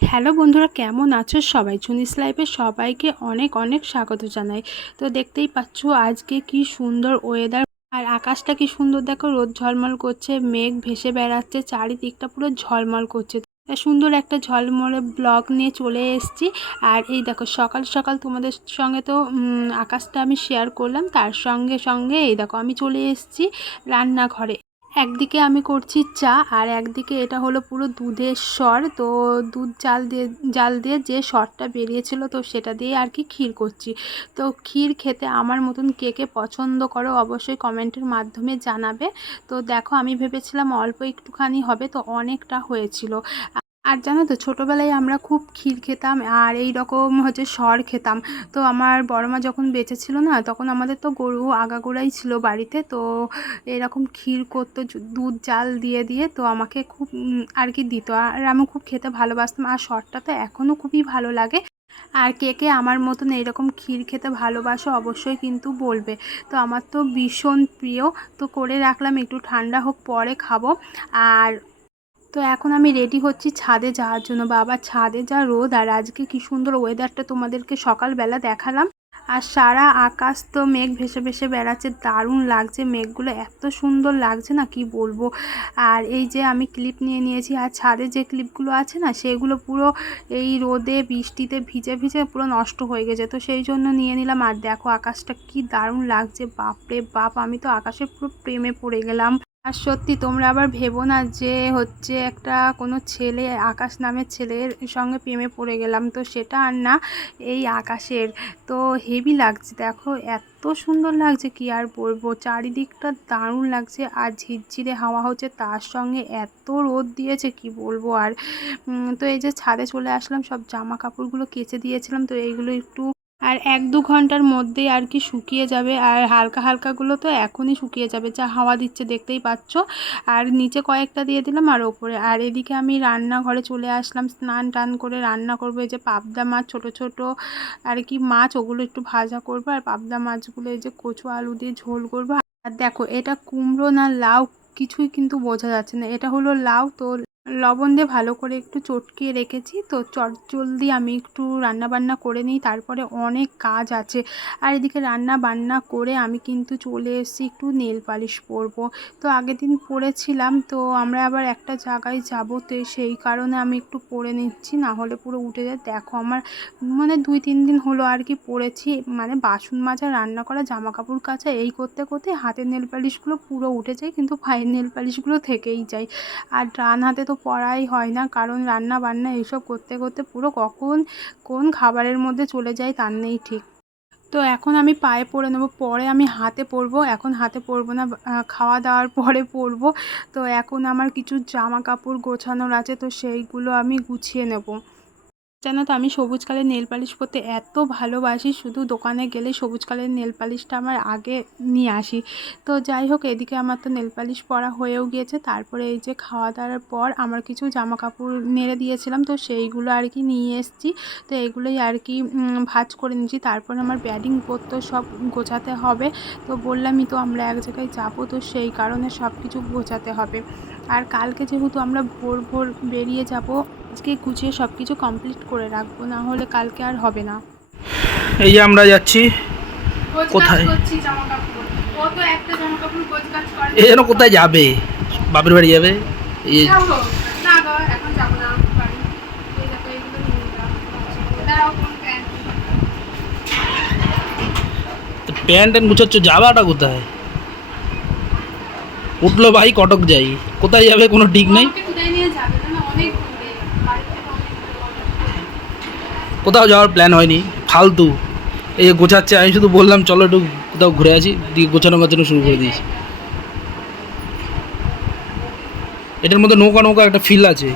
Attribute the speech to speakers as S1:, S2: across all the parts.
S1: Hello বন্ধুরা, কেমন আছো সবাই? চুনিস লাইফে সবাইকে অনেক অনেক স্বাগত জানাই। তো দেখতেই পাচ্ছ আজকে কি সুন্দর ওয়েদার আর আকাশটা কি সুন্দর দেখো, রোদ ঝলমল করছে, মেঘ ভেসে বেড়াচ্ছে, চারিদিকটা পুরো ঝলমল করছে। সুন্দর একটা ঝলমলে ব্লগ নিয়ে চলে এসেছি। আর এই দেখো, সকাল সকাল তোমাদের সঙ্গে তো আকাশটা আমি শেয়ার করলাম, তার সঙ্গে সঙ্গে এই দেখো, আমি চলে এসেছি রান্নাঘরে। একদিকে আমি করছি চা আর একদিকে এটা হলো পুরো দুধের স্বর। তো দুধ জাল দিয়ে জাল দিয়ে যে স্বরটা বেরিয়েছিল তো সেটা দিয়ে আর কি ক্ষীর করছি। তো ক্ষীর খেতে আমার মতন কে কে পছন্দ করো অবশ্যই কমেন্টের মাধ্যমে জানাবে। তো দেখো আমি ভেবেছিলাম অল্প একটুখানি হবে, তো অনেকটা হয়েছিল। আর জানো তো, ছোটোবেলায় আমরা খুব ক্ষীর খেতাম আর এই রকম হচ্ছে সর খেতাম। তো আমার বড় মা যখন বেঁচে ছিল না, তখন আমাদের তো গরু আগাগোড়াই ছিল বাড়িতে, তো এরকম ক্ষীর করতো দুধ, জাল দিয়ে দিয়ে তো আমাকে খুব আর কি দিত। আর আমি খুব খেতে ভালোবাসতাম আর সরটা তো এখনও খুবই ভালো লাগে। আর কে কে আমার মতন এরকম ক্ষীর খেতে ভালোবাসো অবশ্যই কিন্তু বলবে। তো আমার তো ভীষণ প্রিয়, তো করে রাখলাম, একটু ঠান্ডা হোক পরে খাব। আর তো এখন আমি রেডি হচ্ছি ছাদে যাওয়ার জন্য। বাবা, ছাদে যা রোদ আর আজকে কি সুন্দর ওয়েদারটা তোমাদেরকে সকালবেলা দেখালাম। আর সারা আকাশ তো মেঘ ভেসে ভেসে বেড়াচ্ছে, দারুণ লাগছে মেঘগুলো, এত সুন্দর লাগছে না কি বলব। আর এই যে আমি ক্লিপ নিয়ে নিয়েছি, আর ছাদে যে ক্লিপগুলো আছে না, সেগুলো পুরো এই রোদে, বৃষ্টিতে ভিজে ভিজে পুরো নষ্ট হয়ে গেছে। তো সেই জন্য নিয়ে নিলাম, আর দেখো আকাশটা কি দারুণ লাগছে, বাপরে বাপ, আমি তো আকাশে পুরো প্রেমে পড়ে গেলাম। আর সত্যি তোমরা আবার ভেবো না যে হচ্ছে একটা কোনো ছেলে, আকাশ নামের ছেলের সঙ্গে প্রেমে পড়ে গেলাম। তো সেটা আর না, এই আকাশের। তো হেভি লাগছে, দেখো, এত সুন্দর লাগছে, কি আর বলব? চারিদিকটা দারুণ লাগছে, আর ঝিরঝিরে হাওয়া হচ্ছে, তার সঙ্গে এত রোদ দিয়েছে, কি বলব আর? তো এই যে ছাদে চলে আসলাম, সব জামা কাপড়গুলো কেচে দিয়েছিলাম, তো এইগুলো একটু আর এক দু ঘণ্টার মধ্যেই আর কি শুকিয়ে যাবে। আর হালকা হালকাগুলো তো এখনই শুকিয়ে যাবে। যা হাওয়া দিচ্ছে দেখতেই পাচ্ছ। আর নিচে কয়েকটা দিয়ে দিলাম আর ওপরে। আর এদিকে আমি রান্নাঘরে চলে আসলাম। স্নান টান করে রান্না করব। এই যে পাবদা মাছ, ছোট ছোট আর কি মাছ, ওগুলো একটু ভাজা করব। আর পাবদা মাছগুলো এই যে কচু আলু দিয়ে ঝোল করব। আর দেখো, এটা কুমড়ো না লাউ, কিছুই কিন্তু বোঝা যাচ্ছে না। এটা হলো লাউ, তো লবণ দিয়ে ভালো করে একটু চটকিয়ে রেখেছি। তো চট জলদি আমি একটু রান্না বান্না করে নিই, তারপরে অনেক কাজ আছে। আর এদিকে রান্না বান্না করে আমি কিন্তু চলে এসেছি একটু নেল পালিশ পরবো। তো আগের দিন পরেছিলাম, তো আমরা আবার একটা জায়গায় যাব, তো সেই কারণে আমি একটু পরে নিচ্ছি, না হলে পুরো উঠে যায়। দেখো আমার মানে দুই তিন দিন হলো আর কি পরেছি মানে বাসন মাজা, রান্না করা জামা কাপড় কাচা, এই করতে করতে হাতের নেল পালিশগুলো পুরো উঠে যায়, কিন্তু পায়ের নেল পালিশগুলো থেকেই যায়। আর ডান হাতে তো পড়াই হয় না। কারণ রান্না বান্না এইসব করতে করতে পুরো কখন, কোন খাবারের মধ্যে চলে যায় তার নেই ঠিক। তো এখন আমি পায়ে পরে নেব, পরে আমি হাতে পরবো, এখন হাতে পরবো না খাওয়া দাওয়ার পরে পরবো। তো এখন আমার কিছু জামা কাপড় গোছানোর আছে, তো সেইগুলো আমি গুছিয়ে নেব। জানো তো, আমি সবুজ কালার নেল পালিশ করতে এত ভালোবাসি। শুধু দোকানে গেলে সবুজ কালারের নেল পালিশটা আমার আগে নিয়ে আসি। তো যাই হোক, এদিকে আমার তো নেল পালিশ পরা হয়েও গিয়েছে। তারপরে এই যে খাওয়া দাওয়ার পর আমার কিছু জামা কাপড় নেড়ে দিয়েছিলাম, তো সেইগুলো আর কি নিয়ে এসেছি। তো এগুলোই আর কি ভাজ করে নিয়েছি। তারপর আমার ব্যাডিং পত্র সব গোছাতে হবে। তো বললামই তো আমরা এক জায়গায় যাব, তো সেই কারণে সব কিছু গোছাতে হবে। আর কালকে যেহেতু আমরা ভোর ভোর বেরিয়ে যাব আজকে গুছিয়ে সব কিছু কমপ্লিট করে রাখব না হলে কালকে আর হবে না।
S2: এই যে আমরা যাচ্ছি কোথায়? এ যেন কোথায় যাবে? বাপের বাড়ি যাবে? এই
S1: প্যান্ট?
S2: ট্যান্ট গুছাচ্ছ যাবাটা কোথায়? উঠল ভাই কটক যাই। কোথায় যাবে কোনো ঠিক নেই
S1: আমাকে কোথায় নিয়ে যাবে না অনেক দূরে বাড়ি থেকে অনেক দূরে
S2: কোথাও যাওয়ার প্ল্যান হয়নি, ফালতু। এই গোছাচ্ছে, আমি শুধু বললাম, চলো একটু কোথাও ঘুরে আসি দিয়ে গোছানো গোছানো শুরু করে দিয়েছি। এটার মধ্যে নৌকা নৌকা একটা ফিল আছে।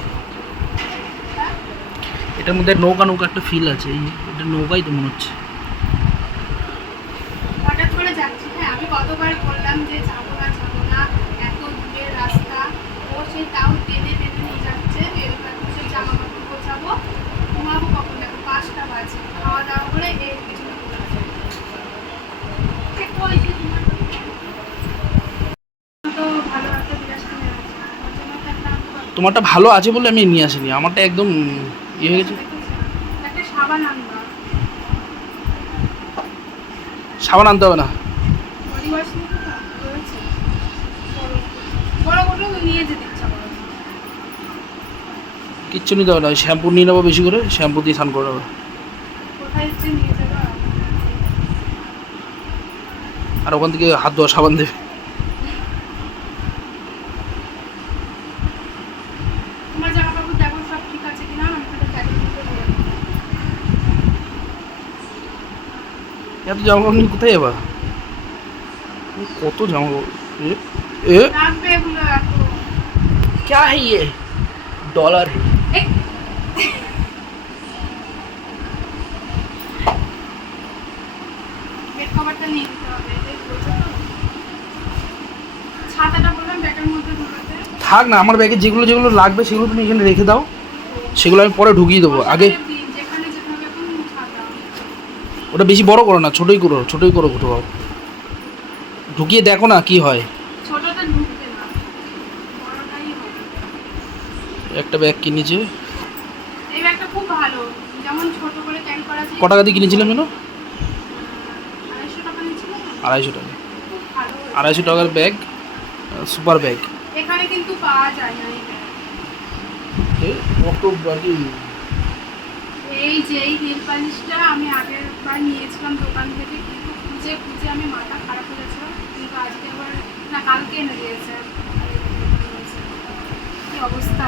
S2: এটার মধ্যে নৌকা নৌকা একটা ফিল আছে এটা নৌকাই তো মনে হচ্ছে।
S1: হ্যাঁ তাও টেনে টেনে নিয়ে যাচ্ছে জামা কাপড় ঘুমাবো কখন? পাঁচটা বাজে খাওয়া দাওয়া করে এর পিছনে
S2: তোমারটা ভালো আছে বলে আমি নিয়ে আসিনি আমারটা একদম ইয়ে হয়ে গেছে
S1: সাবান
S2: আনতে হবে না
S1: বডি নিয়ে যেতে
S2: কিচ্ছু নিতে হবে না শ্যাম্পু নিয়ে নেবো বেশি করে শ্যাম্পু দিয়ে স্নান করে নেবো
S1: কোথায় হচ্ছে নিয়ে যাবা
S2: আর ওখান থেকে হাত ধোয়া সাবান দেবে
S1: তোমার জামা কাপড় দেখো সব ঠিক আছে কিনা আমি তাহলে প্যাকেট দিতে বলে
S2: এত জামা কাপড় নিয়ে কোথায় যাবা কত জামা কাপড় এ এ
S1: রাখবে এগুলো এত
S2: क्या है ये डॉलर है
S1: এই, বেড কভারটা নিয়ে নিতে হবে এটাই বলছো তো? ছাতাটা বললাম ব্যাগের মধ্যে ঢোকাতে।
S2: থাক না আমার ব্যাগে যেগুলো যেগুলো লাগবে সেগুলো তুমি এখানে রেখে দাও। সেগুলো আমি পরে ঢুকিয়ে দেবো। আগে ওটা বেশি বড় করো না ছোটোই করো ছোটোই করো ঢোকাও ঢুকিয়ে দেখো না কি হয়। একটা ব্যাগ কিনেছে।
S1: এই ব্যাগটা খুব ভালো। যেমন ছোট করে ক্যারি করা যায়
S2: ক টাকা দিয়ে কিনেছিলাম যেন?
S1: আড়াইশো টাকা
S2: আড়াইশো টাকা। আড়াইশো টাকার ব্যাগ সুপার ব্যাগ
S1: এখানে কিন্তু পাওয়া যায় না এই ব্যাগ। এই যে এই নেল পালিশটা আমি আগের বার নিয়েছিলাম দোকান থেকে কিন্তু খুঁজে খুঁজে আমি মাথা খারাপ হয়ে গেছিলাম কিন্তু আজকে আবার না কালকে এনে দিয়েছে কি অবস্থা?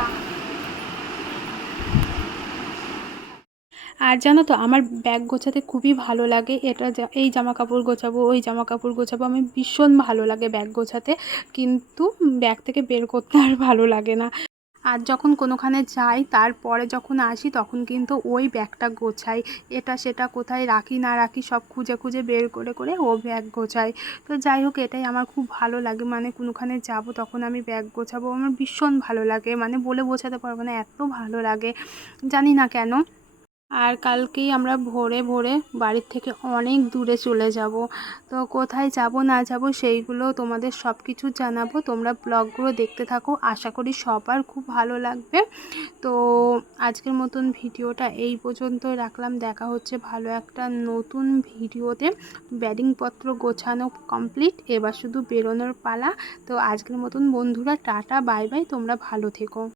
S1: আর জানো তো, আমার ব্যাগ গোছাতে খুবই ভালো লাগে। এটা এই জামা কাপড় গোছাবো, ওই জামা কাপড় গোছাবো, আমি ভীষণ ভালো লাগে ব্যাগ গোছাতে। কিন্তু ব্যাগ থেকে বের করতে আর ভালো লাগে না। আর যখন কোনোখানে যাই, তারপরে যখন আসি, তখন কিন্তু ওই ব্যাগটা গোছাই। এটা সেটা কোথায় রাখি, না রাখি, সব খুঁজে খুঁজে বের করে করে ও ব্যাগ গোছাই। তো যাই হোক, এটাই আমার খুব ভালো লাগে। মানে কোনোখানে যাব, তখন আমি ব্যাগ গোছাবো, আমার ভীষণ ভালো লাগে। মানে বলে বোঝাতে পারব না, এত ভালো লাগে। জানি না কেন। আর কালকেই আমরা ভোরে ভোরে বাড়ির থেকে অনেক দূরে চলে যাব। তো কোথায় যাব না যাব সেইগুলো তোমাদের সব কিছু জানাব। তোমরা ব্লগগুলো দেখতে থাকো। আশা করি সবার খুব ভালো লাগবে। তো আজকের মতন ভিডিওটা এই পর্যন্তই রাখলাম। দেখা হচ্ছে ভালো একটা নতুন ভিডিওতে। ব্যাডিংপত্র গোছানো কমপ্লিট। এবার শুধু বেরোনোর পালা। তো আজকের মতন বন্ধুরা, টাটা, বাই বাই। তোমরা ভালো থেকো।